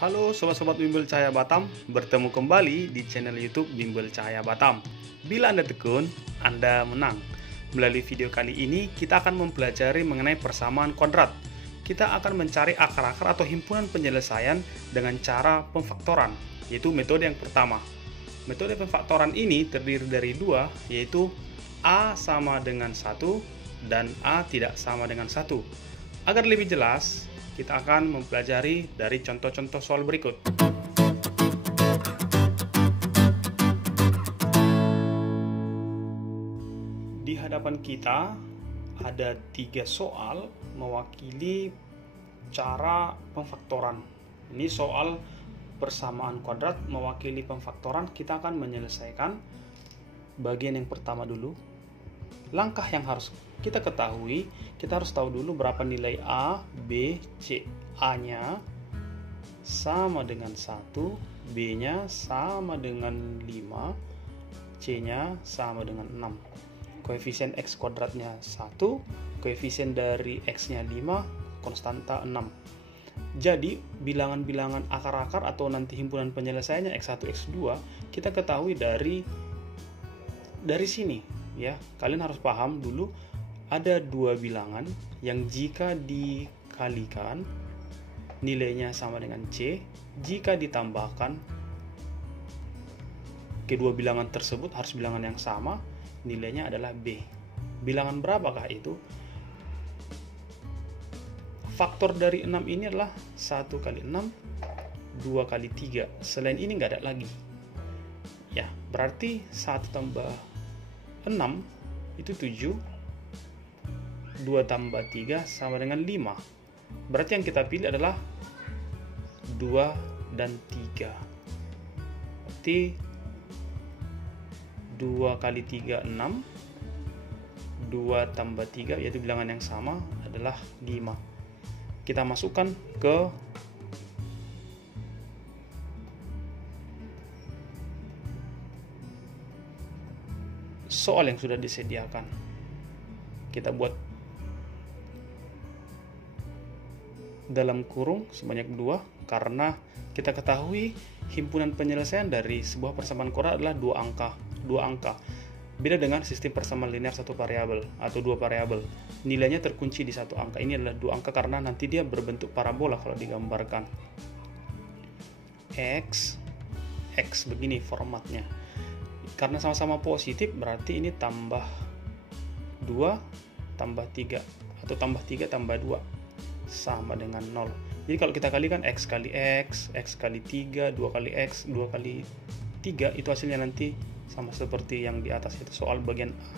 Halo sobat-sobat Bimbel Cahaya Batam, bertemu kembali di channel YouTube Bimbel Cahaya Batam. Bila Anda tekun, Anda menang. Melalui video kali ini, kita akan mempelajari mengenai persamaan kuadrat. Kita akan mencari akar-akar atau himpunan penyelesaian dengan cara pemfaktoran, yaitu metode yang pertama. Metode pemfaktoran ini terdiri dari dua, yaitu A sama dengan 1 dan A tidak sama dengan 1. Agar lebih jelas, kita akan mempelajari dari contoh-contoh soal berikut. Di hadapan kita ada 3 soal mewakili cara pemfaktoran. Ini soal persamaan kuadrat mewakili pemfaktoran. Kita akan menyelesaikan bagian yang pertama dulu. Langkah yang harus kita ketahui, kita harus tahu dulu berapa nilai A, B, C. A-nya sama dengan 1, B-nya sama dengan 5, C-nya sama dengan 6. Koefisien X kuadratnya 1, koefisien dari X-nya 5, konstanta 6. Jadi, bilangan-bilangan akar-akar atau nanti himpunan penyelesaiannya X1, X2, kita ketahui dari sini. Ya, kalian harus paham dulu ada dua bilangan yang jika dikalikan nilainya sama dengan C, jika ditambahkan kedua bilangan tersebut harus bilangan yang sama, nilainya adalah B. Bilangan berapakah itu? Faktor dari 6 ini adalah 1 kali 6, 2 kali 3. Selain ini nggak ada lagi. Ya, berarti 1 tambah 6 itu 7, 2 tambah 3 sama dengan 5. Berarti yang kita pilih adalah 2 dan 3. Berarti 2 kali 3 6, 2 tambah 3 yaitu bilangan yang sama adalah 5. Kita masukkan ke soal yang sudah disediakan. Kita buat dalam kurung sebanyak 2 karena kita ketahui himpunan penyelesaian dari sebuah persamaan kuadrat adalah dua angka. Beda dengan sistem persamaan linear satu variabel atau dua variabel. Nilainya terkunci di satu angka. Ini adalah dua angka karena nanti dia berbentuk parabola kalau digambarkan. X begini formatnya. Karena sama-sama positif berarti ini tambah 2 tambah 3 atau tambah 3 tambah 2 sama dengan 0. Jadi kalau kita kalikan X kali X, X kali 3, 2 kali X, 2 kali 3 itu hasilnya nanti sama seperti yang di atas itu soal bagian A.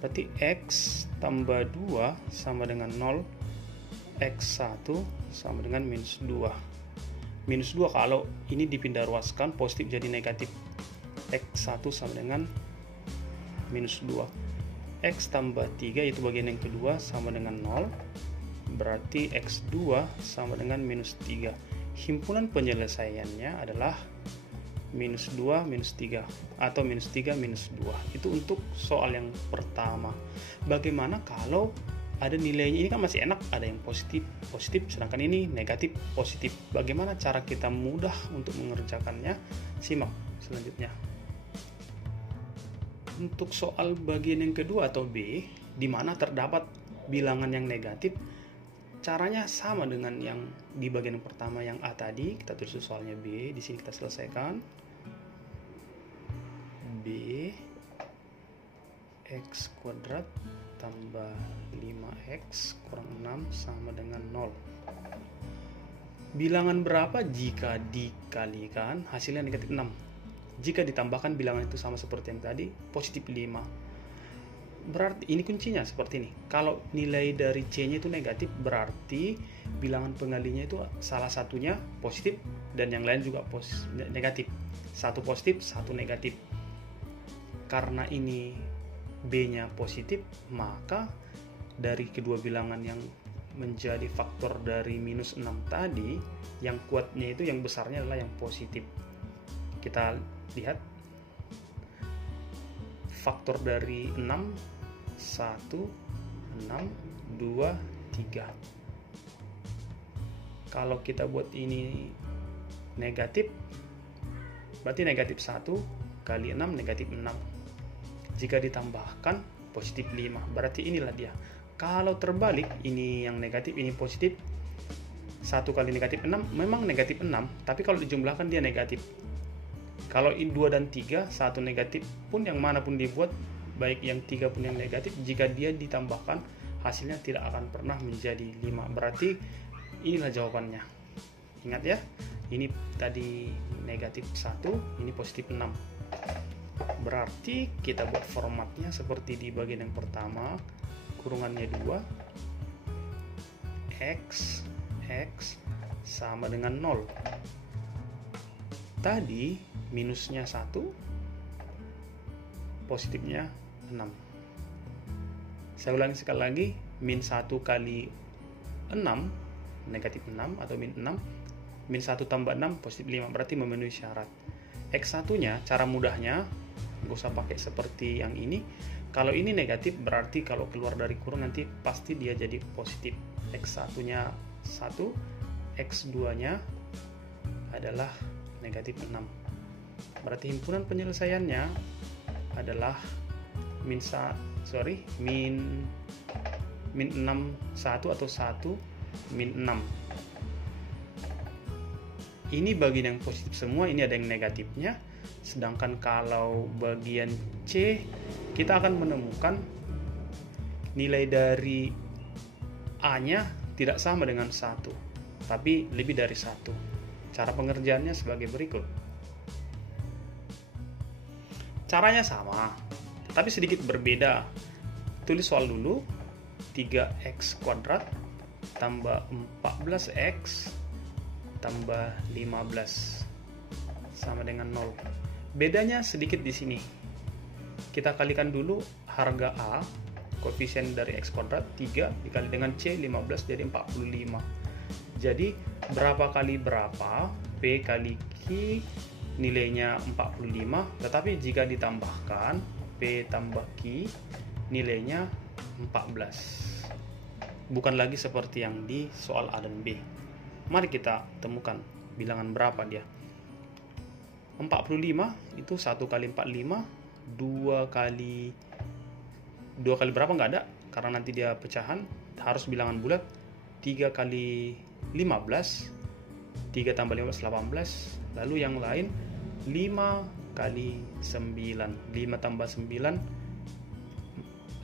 Berarti X tambah 2 sama dengan 0, X1 sama dengan minus 2. Minus 2 kalau ini dipindah ruaskan positif jadi negatif. X1 sama dengan minus 2. X tambah 3 yaitu bagian yang kedua sama dengan 0. Berarti X2 sama dengan minus 3. Himpunan penyelesaiannya adalah minus 2 minus 3 atau minus 3 minus 2. Itu untuk soal yang pertama. Bagaimana kalau ada nilainya? Ini kan masih enak, ada yang positif, sedangkan ini negatif, positif. Bagaimana cara kita mudah untuk mengerjakannya? Simak selanjutnya. Untuk soal bagian yang kedua atau B, di mana terdapat bilangan yang negatif, caranya sama dengan yang di bagian yang pertama yang A tadi. Kita tulis soalnya B, di sini kita selesaikan. B X kuadrat tambah 5X kurang 6 sama dengan 0. Bilangan berapa jika dikalikan hasilnya negatif 6? Jika ditambahkan bilangan itu sama seperti yang tadi, positif 5. Berarti ini kuncinya seperti ini. Kalau nilai dari C-nya itu negatif, berarti bilangan pengalinya itu salah satunya positif dan yang lain juga negatif. Satu positif, satu negatif. Karena ini B-nya positif, maka dari kedua bilangan yang menjadi faktor dari minus 6 tadi, yang kuatnya itu yang besarnya adalah yang positif. Kita lihat faktor dari 6 1, 6, 2, 3. Kalau kita buat ini negatif, berarti negatif 1 kali 6 negatif 6. Jika ditambahkan positif 5, berarti inilah dia. Kalau terbalik, ini yang negatif, ini positif, 1 kali negatif 6 memang negatif 6, tapi kalau dijumlahkan dia negatif. Kalau 2 dan 3, satu negatif pun yang mana pun dibuat, baik yang 3 pun yang negatif, jika dia ditambahkan hasilnya tidak akan pernah menjadi 5. Berarti inilah jawabannya. Ingat ya, ini tadi negatif 1, ini positif 6. Berarti kita buat formatnya seperti di bagian yang pertama, kurungannya 2, X sama dengan 0. Tadi minusnya 1, positifnya 6. Saya ulangi sekali lagi, min 1 kali 6 negatif 6 atau min 6, min 1 tambah 6 positif 5, berarti memenuhi syarat. X1 nya cara mudahnya nggak usah pakai seperti yang ini. Kalau ini negatif berarti kalau keluar dari kurung nanti pasti dia jadi positif. X1 nya 1, X2 nya adalah negatif 6. Berarti himpunan penyelesaiannya adalah min 6 1 atau 1 min 6. Ini bagian yang positif semua, ini ada yang negatifnya. Sedangkan kalau bagian C, kita akan menemukan nilai dari A-nya tidak sama dengan 1, tapi lebih dari 1. Cara pengerjaannya sebagai berikut. Caranya sama, tapi sedikit berbeda. Tulis soal dulu, 3x kuadrat tambah 14x tambah 15 sama dengan 0. Bedanya sedikit di sini. Kita kalikan dulu harga A, koefisien dari x kuadrat 3 dikali dengan C 15 jadi 45. Jadi berapa kali berapa, P kali Q nilainya 45, tetapi jika ditambahkan P tambah Q nilainya 14. Bukan lagi seperti yang di soal A dan B. Mari kita temukan bilangan berapa dia. 45 itu 1 kali 45, 2 kali berapa nggak ada, karena nanti dia pecahan, harus bilangan bulat. 3 kali 15, 3 tambah 15 18, lalu yang lain 5 kali 9, 5 tambah 9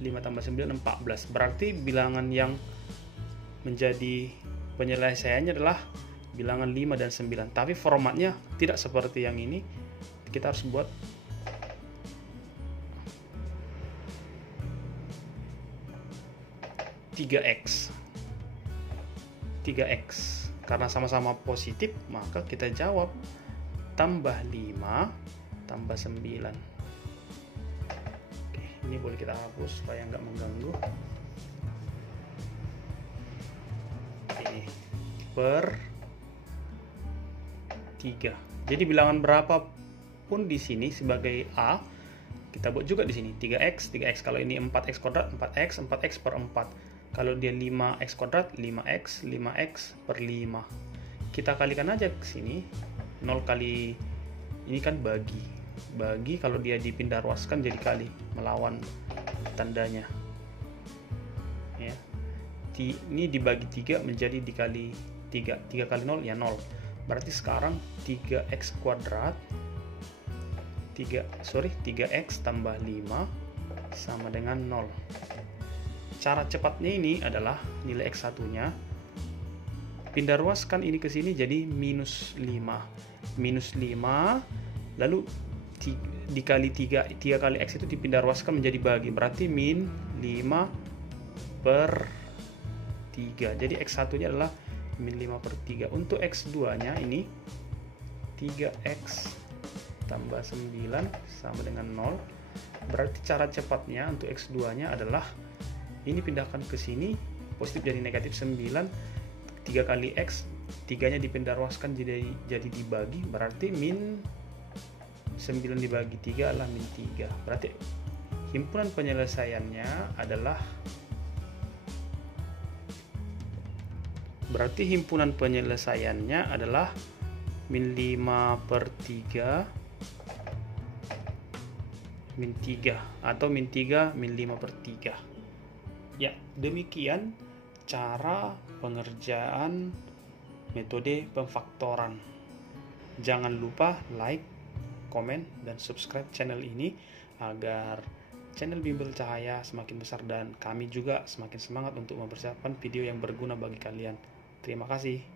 14. Berarti bilangan yang menjadi penyelesaiannya adalah bilangan 5 dan 9. Tapi formatnya tidak seperti yang ini. Kita harus buat (3x). Karena sama-sama positif, maka kita jawab tambah 5 tambah 9. Oke, ini boleh kita hapus supaya nggak mengganggu. Oke, per 3. Jadi bilangan berapapun di sini sebagai A, kita buat juga di sini 3x. Kalau ini 4x kuadrat, 4x per 4. Kalau dia 5x kuadrat, 5x per 5. Kita kalikan aja ke sini. 0 kali ini kan bagi kalau dia dipindah ruaskan jadi kali, melawan tandanya ya. Ini dibagi 3 menjadi dikali 3 kali 0 ya 0. Berarti sekarang 3x kuadrat 3x tambah 5 sama dengan 0. Cara cepatnya ini adalah nilai x1 nya pindah ruaskan ini ke sini jadi minus 5, lalu dikali 3 kali x itu dipindah ruaskan menjadi bagi, berarti min 5 per 3. Jadi x1 nya adalah min 5 per 3. Untuk x2 nya ini 3x tambah 9 sama dengan 0. Berarti cara cepatnya untuk x2 nya adalah ini pindahkan ke sini, positif jadi negatif 9, 3 kali x, 3 nya dipindah ruaskan jadi dibagi, berarti min 9 dibagi 3 adalah min 3. Berarti himpunan penyelesaiannya adalah Berarti himpunan penyelesaiannya adalah min 5 per 3 min 3 atau min 3 min 5 per 3. Ya, demikian cara pengerjaan metode pemfaktoran. Jangan lupa like, komen, dan subscribe channel ini agar channel Bimbel Cahaya semakin besar dan kami juga semakin semangat untuk mempersiapkan video yang berguna bagi kalian. Terima kasih.